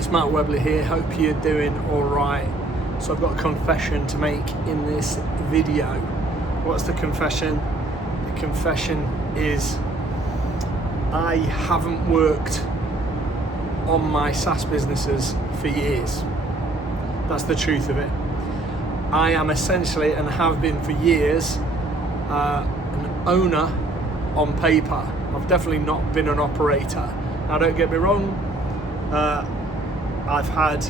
it's Matt Webley here, hope you're doing alright. So I've got a confession to make in this video. What's the confession? The confession is I haven't worked on my SaaS businesses for years. That's the truth of it. I am essentially, and have been for years, an owner on paper. I've definitely not been an operator. Now don't get me wrong, I've had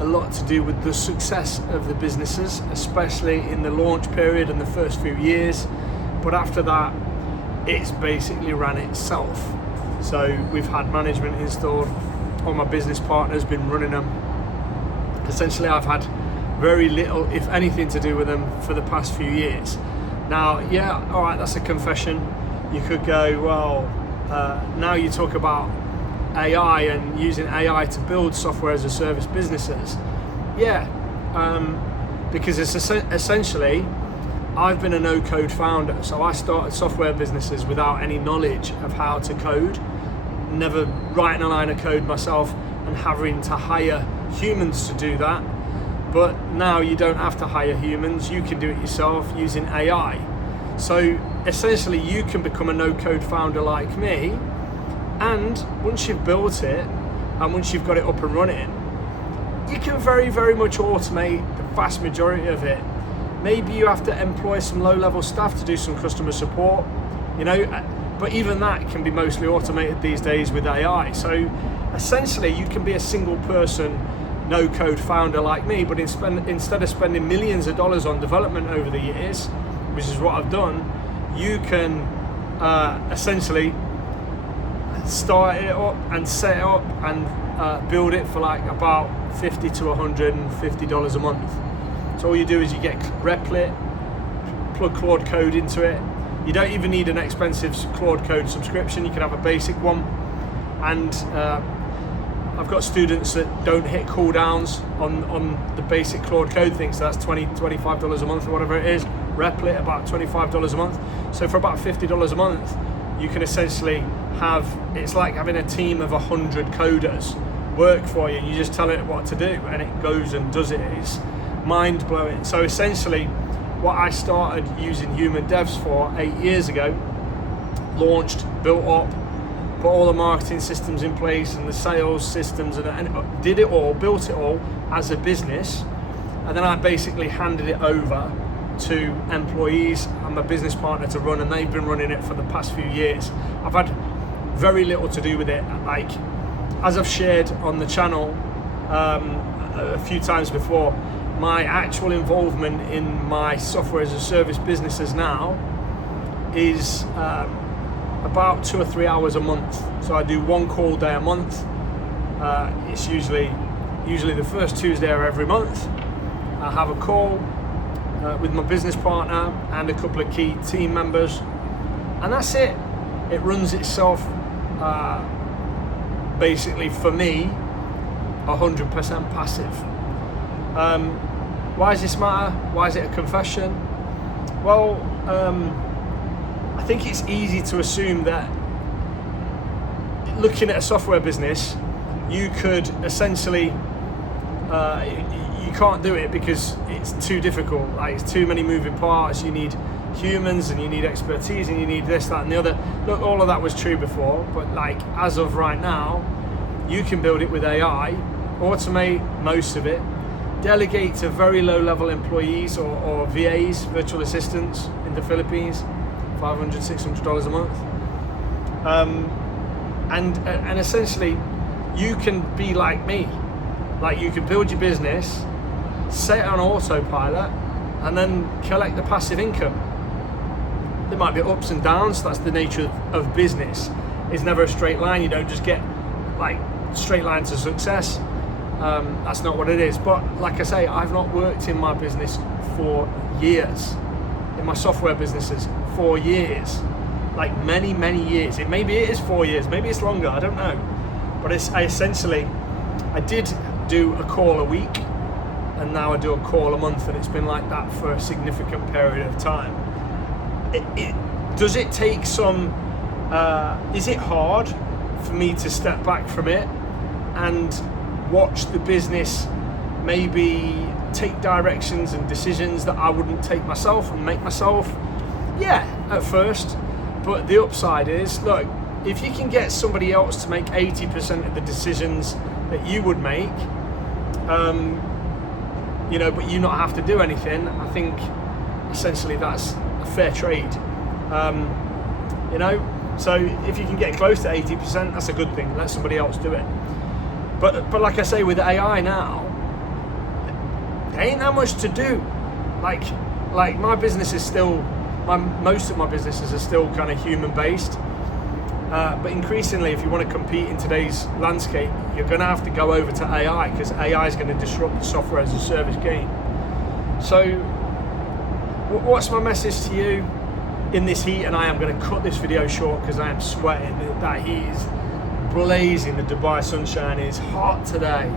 a lot to do with the success of the businesses, especially in the launch period and the first few years. But after that, it's basically ran itself. So we've had management installed, all my business partners been running them. Essentially, I've had very little, if anything, to do with them for the past few years. Now, yeah, all right, that's a confession. You could go, well, now you talk about AI and using AI to build software as a service businesses. Yeah, because it's essentially, I've been a no-code founder, so I started software businesses without any knowledge of how to code, never writing a line of code myself and having to hire humans to do that. But now you don't have to hire humans, you can do it yourself using AI. So essentially you can become a no-code founder like me, and once you've built it and once you've got it up and running, you can very, very much automate the vast majority of it. Maybe you have to employ some low-level staff to do some customer support, you know, but even that can be mostly automated these days with AI. So essentially you can be a single person no-code founder like me, but instead of spending millions of dollars on development over the years, which is what I've done, you can essentially start it up and set it up and build it for like about $50 to $150 a month. So all you do is you get Replit, plug Claude Code into it. You don't even need an expensive Claude Code subscription. You can have a basic one. And I've got students that don't hit cooldowns on the basic Claude Code thing. So that's $20, $25 a month or whatever it is. Replit about $25 a month. So for about $50 a month, you can essentially have, it's like having a team of 100 coders work for you, and you just tell it what to do and it goes and does it. It's mind blowing. So essentially what I started using human devs for 8 years ago, launched, built up, put all the marketing systems in place and the sales systems and did it all, built it all as a business. And then I basically handed it over to employees and my business partner to run, and they've been running it for the past few years. I've had very little to do with it. Like, as I've shared on the channel a few times before, my actual involvement in my software as a service businesses now is about 2 or 3 hours a month. So I do one call day a month. It's usually the first Tuesday of every month. I have a call with my business partner and a couple of key team members, and that's it. It runs itself basically for me 100% passive. Why does this matter? Why is it a confession? Well, I think it's easy to assume that looking at a software business, you could essentially you can't do it because it's too difficult. Like, it's too many moving parts. You need humans and you need expertise and you need this, that and the other. Look, all of that was true before, but like as of right now, you can build it with AI, automate most of it, delegate to very low level employees or VAs, virtual assistants in the Philippines, $500, $600 a month. And essentially you can be like me. Like, you can build your business, set it on autopilot, and then collect the passive income. There might be ups and downs. That's the nature of business. It's never a straight line. You don't just get like straight line to success. That's not what it is. But like I say, I've not worked in my business for years, in my software businesses for years, like many years. Maybe it is 4 years, maybe it's longer, I don't know. But I did do a call a week, and now I do a call a month, and it's been like that for a significant period of time. Does it take some, is it hard for me to step back from it and watch the business maybe take directions and decisions that I wouldn't take myself and make myself? Yeah, at first. But the upside is, look, if you can get somebody else to make 80% of the decisions that you would make, but you not have to do anything, I think essentially that's a fair trade. So if you can get close to 80%, that's a good thing. Let somebody else do it. But like I say, with AI now, there ain't that much to do. Like my business is still, most of my businesses are still kind of human based. But increasingly, if you want to compete in today's landscape, you're going to have to go over to AI, because AI is going to disrupt the software as a service game. So what's my message to you in this heat? And I am going to cut this video short because I am sweating. That heat is blazing. The Dubai sunshine is hot today,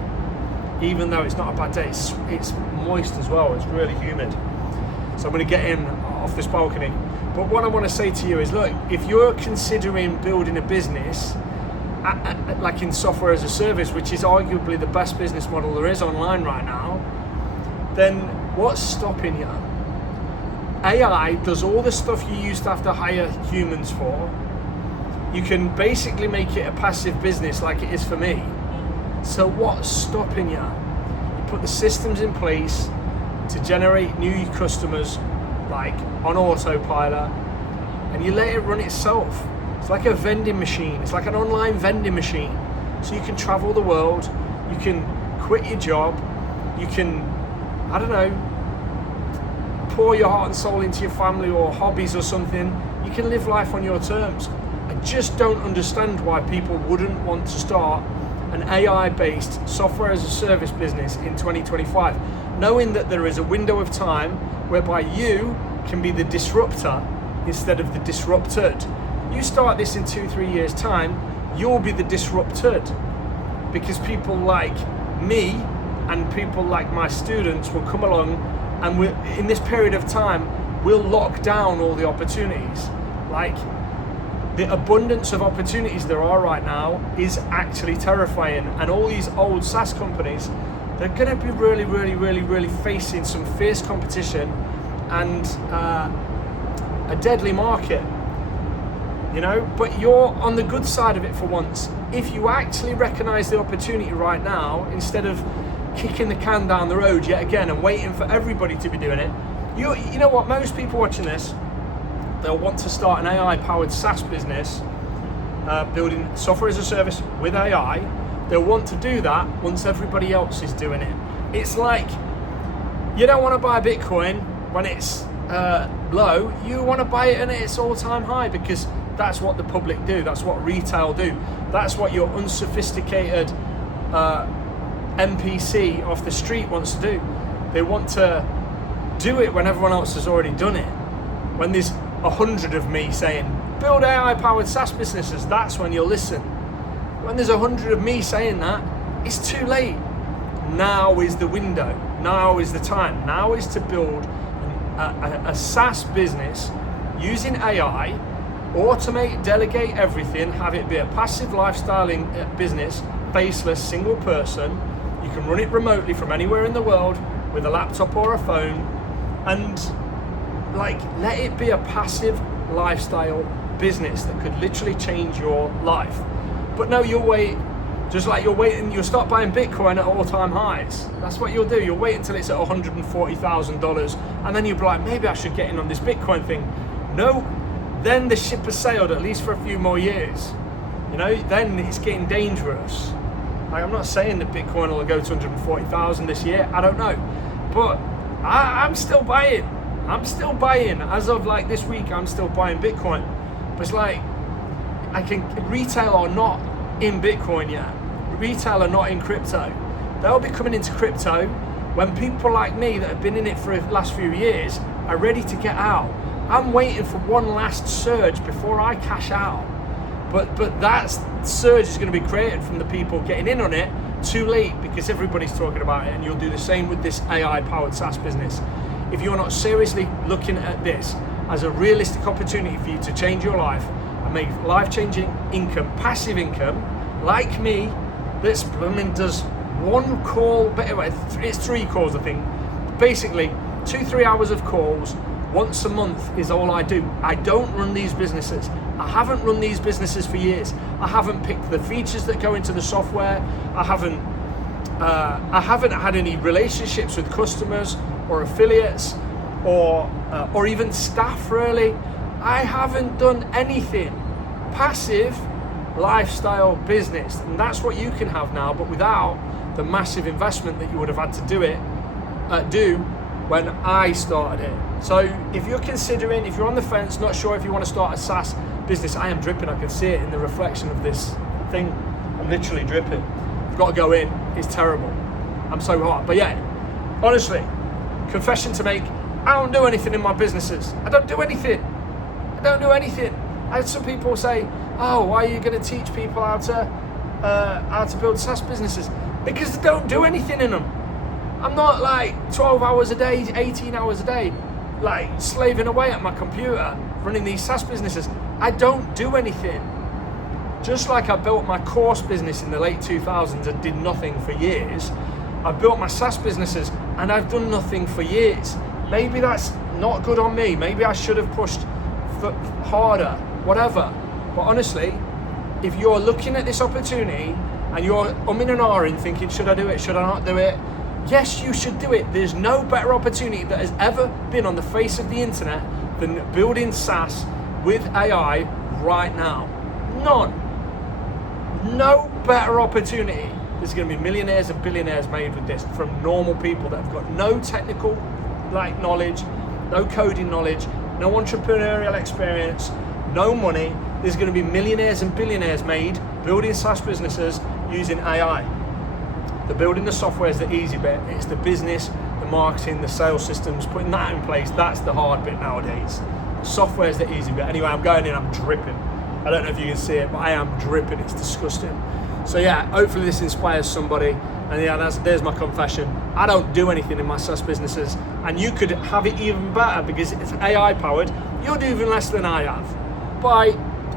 even though it's not a bad day. It's moist as well. It's really humid. So I'm going to get in off this balcony. But what I want to say to you is, look, if you're considering building a business like in software as a service, which is arguably the best business model there is online right now, then what's stopping you? AI does all the stuff you used to have to hire humans for. You can basically make it a passive business like it is for me. So what's stopping you? You put the systems in place to generate new customers, like on autopilot, and you let it run itself. It's like a vending machine. It's like an online vending machine. So you can travel the world, you can quit your job, you can, I don't know, pour your heart and soul into your family or hobbies or something. You can live life on your terms. I just don't understand why people wouldn't want to start an AI-based software as a service business in 2025, knowing that there is a window of time whereby you can be the disruptor instead of the disrupted. You start this in 2-3 years time, you'll be the disrupted, because people like me and people like my students will come along, and in this period of time we'll lock down all the opportunities. Like, the abundance of opportunities there are right now is actually terrifying, and all these old SaaS companies, they're going to be really facing some fierce competition and a deadly market, but you're on the good side of it for once. If you actually recognize the opportunity right now, instead of kicking the can down the road yet again and waiting for everybody to be doing it, you know what, most people watching this, they'll want to start an AI powered SaaS business, building software as a service with AI. They'll want to do that once everybody else is doing it. It's like, you don't want to buy Bitcoin when it's low, you want to buy it at its all-time high, because that's what the public do, that's what retail do, that's what your unsophisticated NPC off the street wants to do. They want to do it when everyone else has already done it. When there's 100 of me saying, build AI-powered SaaS businesses, that's when you'll listen. When there's 100 of me saying that, it's too late. Now is the window. Now is the time. Now is to build a SaaS business using AI, automate, delegate everything, have it be a passive lifestyle business, faceless, single person. You can run it remotely from anywhere in the world with a laptop or a phone, and let it be a passive lifestyle business that could literally change your life. But no, you'll wait, just like you'll start buying Bitcoin at all-time highs. That's what you'll do. You'll wait until it's at $140,000, and then you'll be like, maybe I should get in on this Bitcoin thing. No, then the ship has sailed, at least for a few more years. Then it's getting dangerous. I'm not saying that Bitcoin will go to 140,000 this year. I don't know, but I'm still buying. As of this week, I'm still buying Bitcoin. But it's like, retail are not in Bitcoin yet. Retail are not in crypto. They'll be coming into crypto when people like me that have been in it for the last few years are ready to get out. I'm waiting for one last surge before I cash out. But that surge is going to be created from the people getting in on it too late, because everybody's talking about it, and you'll do the same with this AI-powered SaaS business. If you're not seriously looking at this as a realistic opportunity for you to change your life and make life-changing income, passive income, like me, that does one call, it's 3 calls I think. Basically, 2-3 hours of calls once a month is all I do. I don't run these businesses. I haven't run these businesses for years. I haven't picked the features that go into the software. I haven't had any relationships with customers or affiliates or even staff really. I haven't done anything. Passive lifestyle business, and that's what you can have now, but without the massive investment that you would have had to do when I started it. So if you're on the fence, not sure if you want to start a SaaS business, I am dripping. I can see it in the reflection of this thing. I'm literally dripping. I've got to go in. It's terrible. I'm so hot. But yeah, honestly, confession to make, I don't do anything in my businesses. I don't do anything. I had some people say, oh, why are you going to teach people how to build SaaS businesses? Because they don't do anything in them. I'm not like 12 hours a day, 18 hours a day, like slaving away at my computer, running these SaaS businesses. I don't do anything. Just like I built my course business in the late 2000s and did nothing for years, I built my SaaS businesses and I've done nothing for years. Maybe that's not good on me. Maybe I should have pushed harder, whatever. But honestly, if you're looking at this opportunity and you're umming and ahhing thinking, should I do it, should I not do it? Yes, you should do it. There's no better opportunity that has ever been on the face of the internet than building SaaS with AI right now. None. No better opportunity. There's going to be millionaires and billionaires made with this from normal people that have got no technical knowledge, no coding knowledge, no entrepreneurial experience, no money. There's going to be millionaires and billionaires made building SaaS businesses using AI. They're building the software is the easy bit. It's the business, the marketing, the sales systems, putting that in place. That's the hard bit nowadays. Software is the easy bit. Anyway, I'm going in, I'm dripping. I don't know if you can see it, but I am dripping. It's disgusting. So yeah, hopefully this inspires somebody. And yeah, there's my confession. I don't do anything in my SaaS businesses, and you could have it even better because it's AI powered. You'll do even less than I have. Bye.